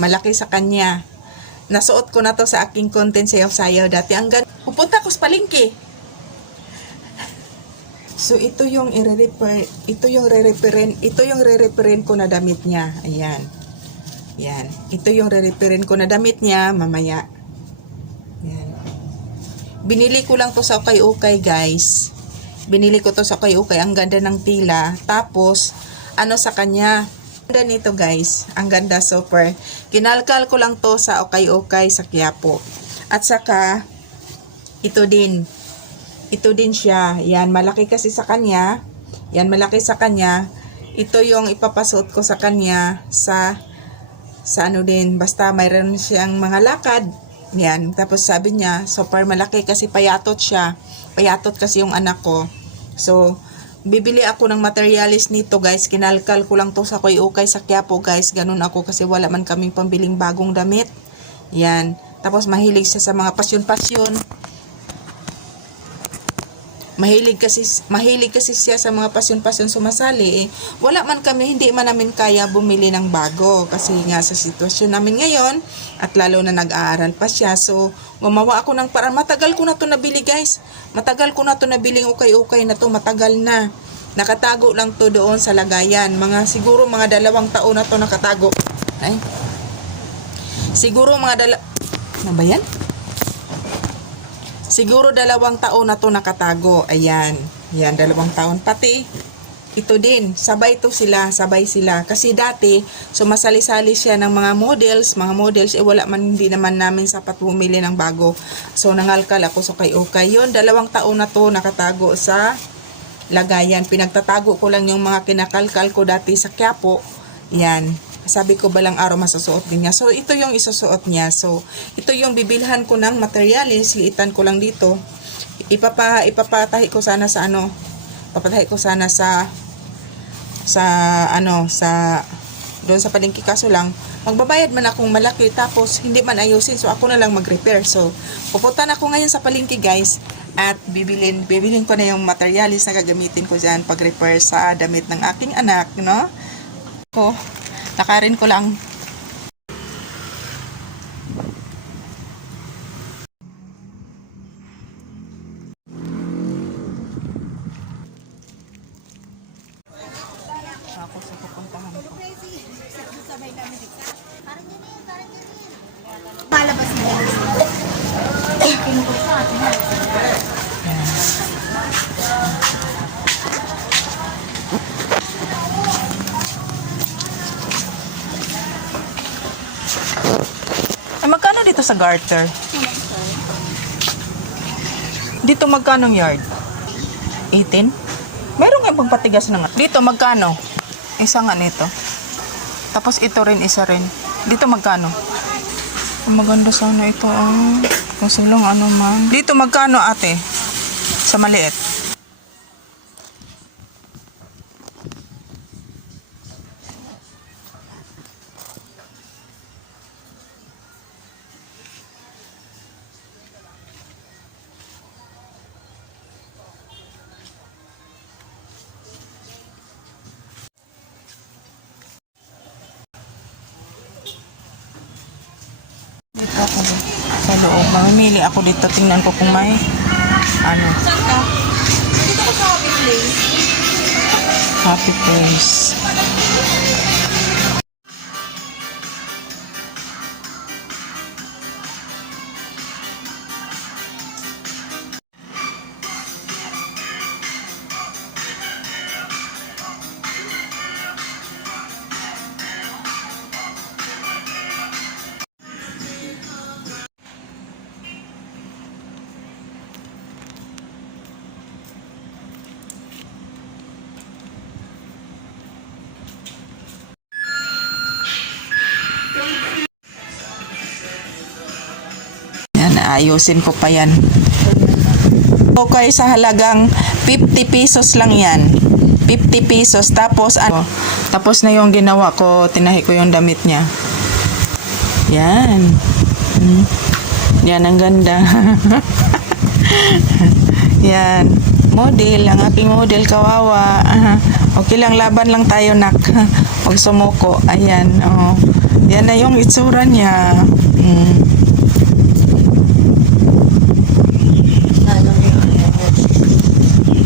Malaki sa kanya. Nasuot ko na to sa aking content sayaw-sayaw dati. Ang gan Pupunta ko sa palengke. So ito yung i-refer, ito yung re-referent, ito yung re-referent ko na damit niya. Ayan. Yan. Ito yung re-referent ko na damit niya mamaya. Yan. Binili ko lang to sa ukay-ukay, guys. Binili ko to sa ukay-ukay. Ang ganda ng tila. Tapos, ano sa kanya? Ganda nito, guys. Ang ganda, super. Kinalkal ko lang to sa ukay-ukay sa Quiapo. At saka, ito din. Ito din siya. Yan, malaki kasi sa kanya. Yan, malaki sa kanya. Ito yung ipapasuot ko sa kanya sa sa ano din, basta mayroon siyang mga lakad. Yan. Tapos sabi niya, super malaki kasi payatot siya. Payatot kasi yung anak ko. So, bibili ako ng materialis nito guys. Kinalkal ko lang to sa Koy Ukay sa Quiapo guys. Ganun ako kasi wala man kaming pambiling bagong damit. Yan. Tapos mahilig siya sa mga pasyon-pasyon. Mahilig kasi mahilig kasi siya sa mga pasyon-pasyon sumasali eh. Wala man kami hindi man namin kaya bumili ng bago kasi nga sa sitwasyon namin ngayon at lalo na nag-aaral pa siya. So gumawa ako ng parang matagal ko na to nabili guys. Matagal ko na to nabiling ukay-ukay na to matagal na. Nakatago lang to doon sa lagayan. Mga siguro mga dalawang taon na to nakatago. Ay. Siguro mga dala Ano ba yan? Siguro dalawang taon na to nakatago. Ayan. Yan, dalawang taon. Pati, ito din. Sabay to sila. Sabay sila. Kasi dati, sumasali-sali siya ng mga models. Mga models, eh wala man, hindi naman namin sapat bumili ng bago. So, nangalkal ako sa kay Okay. Yun, dalawang taon na to nakatago sa lagayan. Pinagtatago ko lang yung mga kinakalkal ko dati sa Quiapo. Yan. Sabi ko balang araw masusuot din niya. So, ito yung isusuot niya. So, ito yung bibilhan ko ng materialis. Liitan ko lang dito. Ipapa, ipapatahi ko sana sa ano. Papatahi ko sana sa sa ano, sa doon sa palengke kaso lang magbabayad man akong malaki tapos hindi man ayusin so ako na lang mag-repair so pupunta ako ngayon sa palengke guys at bibilin bibilin ko na yung materialis na gagamitin ko diyan pag repair sa damit ng aking anak no ko Lakarin ko lang. Sa garter? Dito magkano yard? 18? Meron nga pagpatigas na nga. Dito magkano? Isa nga nito. Tapos ito rin, isa rin. Dito magkano? Maganda sana ito ah. Kaso lang ano man. Dito magkano ate? Sa maliit. Ako sa loob. Mamimili ako dito. Tingnan ko kung may ano. Saan ka? Dito ko sa happy place. Happy place. Yan, ayusin ko pa yan. Okay, sa halagang 50 pesos lang yan. 50 pesos. Tapos, ano, tapos na yung ginawa ko, tinahi ko yung damit niya. Yan. Hmm. Yan, ang ganda. yan. Model, ang aking model, kawawa. Okay lang, laban lang tayo, nak. Huwag sumuko. Ayan, oh. Yan na yung itsura niya. Mm. Ano yung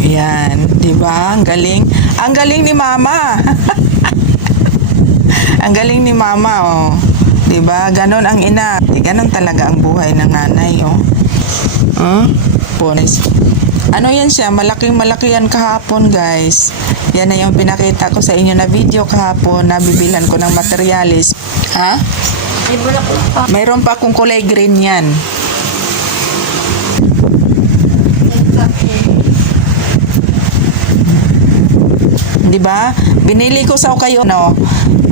Yan, 'di ba? Ang galing. Ang galing ni Mama. ang galing ni Mama, oh. 'Di ba? Ganon ang ina. Di ganon talaga ang buhay ng nanay, oh. Huh? Pones. Ano yan siya? Malaking malaki yan kahapon, guys. Yan na yung pinakita ko sa inyo na video kahapon na bibilan ko ng materialis. Ha? Pa. Mayroon pa akong kulay green yan. Di ba? Binili ko sa kayo no.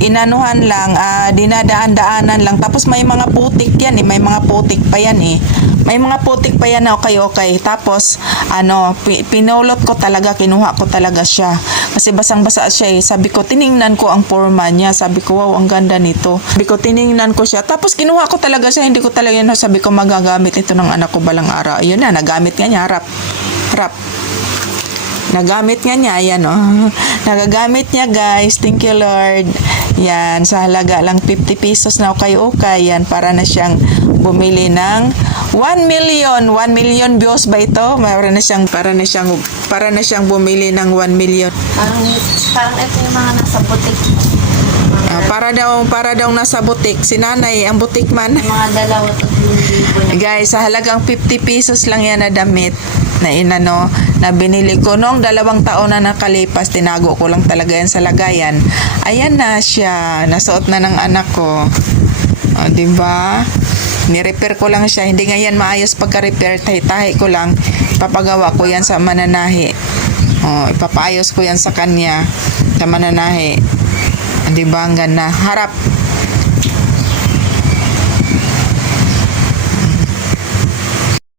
Inanuhan lang, ah, dinadaan-daanan lang. Tapos may mga putik yan eh. May mga putik pa yan eh. May mga putik pa yan na okay, okay. Tapos, ano, pi- pinulot ko talaga, kinuha ko talaga siya. Kasi basang-basa siya eh. Sabi ko, tiningnan ko ang forma niya. Sabi ko, wow, ang ganda nito. Sabi ko, tiningnan ko siya. Tapos, kinuha ko talaga siya. Hindi ko talaga yun. Sabi ko, magagamit ito ng anak ko balang araw. Ayun na, nagamit nga niya. Harap. Harap. Nagamit nga niya, ayan oh. Nagagamit niya guys, thank you Lord. Yan, sa halaga lang 50 pesos na ukay-ukay, yan, para na siyang bumili ng 1 million, 1 million views ba ito? Para na siyang, para na siyang, para na siyang bumili ng 1 million. Parang, parang ito yung mga nasa butik. Ah, para daw, para daw nasa butik. Si nanay, ang butik man. Mga dalawa na. Guys, sa halagang 50 pesos lang yan na damit na inano na binili ko. Nung dalawang taon na nakalipas tinago ko lang talaga yan sa lagayan. Ayan na siya. Nasuot na ng anak ko. O, di ba ni-repair ko lang siya. Hindi nga yan maayos pagka-repair. Tahi-tahi ko lang. Papagawa ko yan sa mananahi. O, ipapaayos ko yan sa kanya. Sa mananahi. Di ba ang ganda. Harap